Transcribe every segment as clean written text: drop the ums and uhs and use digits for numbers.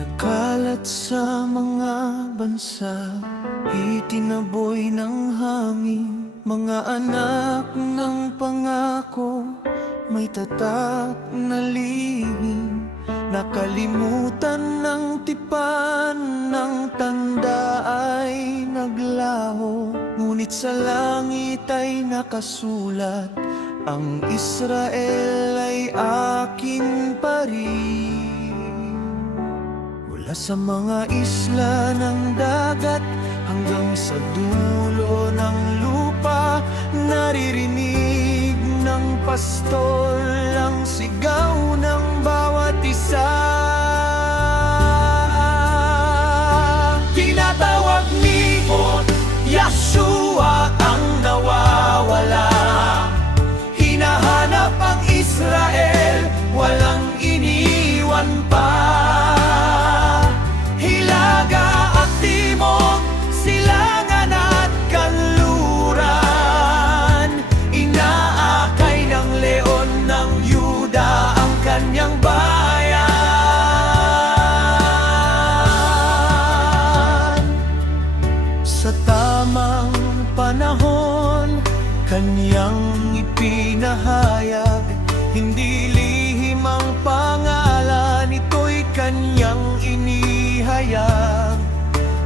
Nagkalat sa mga bansa, itinaboy ng hangin. Mga anak ng pangako, may tatak na lihim. Nakalimutan ng tipan, ng tanda ay naglaho. Ngunit sa langit ay nakasulat, ang Israel ay akin pa rin. Mula sa mga isla ng dagat hanggang sa dulo ng lupa, naririnig ng pastol ang sigaw ng bawat isa. Tinatawag ni Yahshua ang nawawala. Hinahanap ang Israel, walang iniwan pa. Sa tamang panahon, kanyang ipinahayag. Hindi lihim ang pangalan, ito'y kanyang inihayag.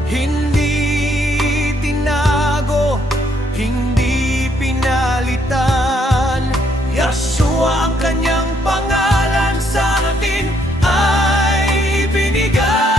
Hindi tinago, hindi pinalitan. Yahshua ang kanyang pangalan, sa atin ay binigay.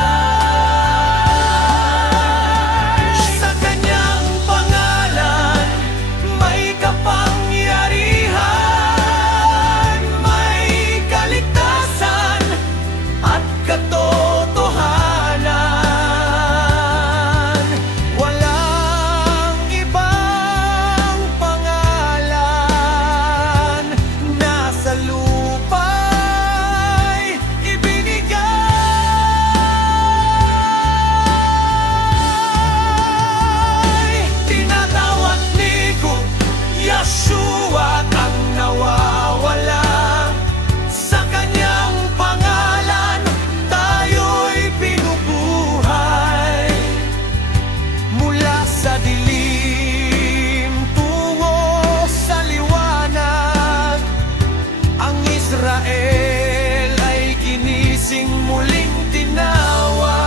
Israel ay ginising, muling tinawag.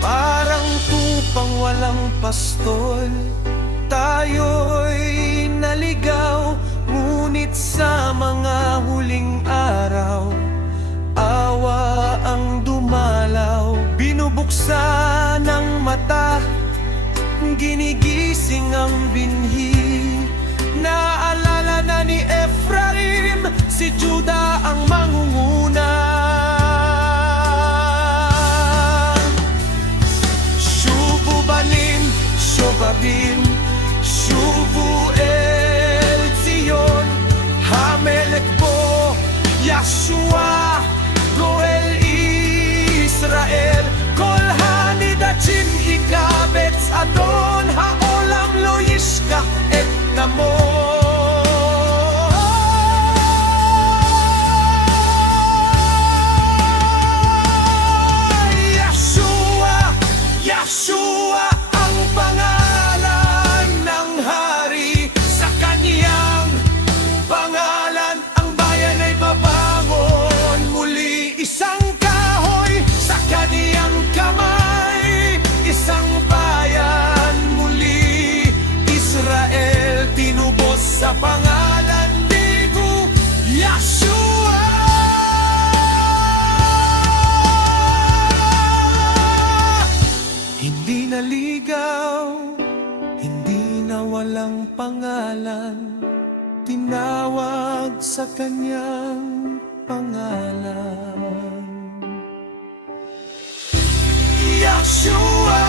Parang tupang walang pastol, tayo'y naligaw. Ngunit sa mga huling araw, awa ang dumalaw. Binubuksan ang mata, ginigising ang binhi. Naalala na ni Ephraim, si Judah ang mangunguna. Shuvu banim, shobabim, shuvu el Zion. Hamelech bo, Yahshua, goel Israel. Kol hanidachim ikabetz adon, haolam lo yishkach et namo. Yahshua ang pangalan ng hari, sa kaniyang pangalan ang bayan ay babangon muli. Isang kahoy sa kaniyang kamay, isang bayan muli. Israel tinubos sa pangalan ni Yahshua. Hindi naligaw, hindi na walang pangalan, tinawag sa kanyang pangalan. Yahshua,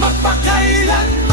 magpakailan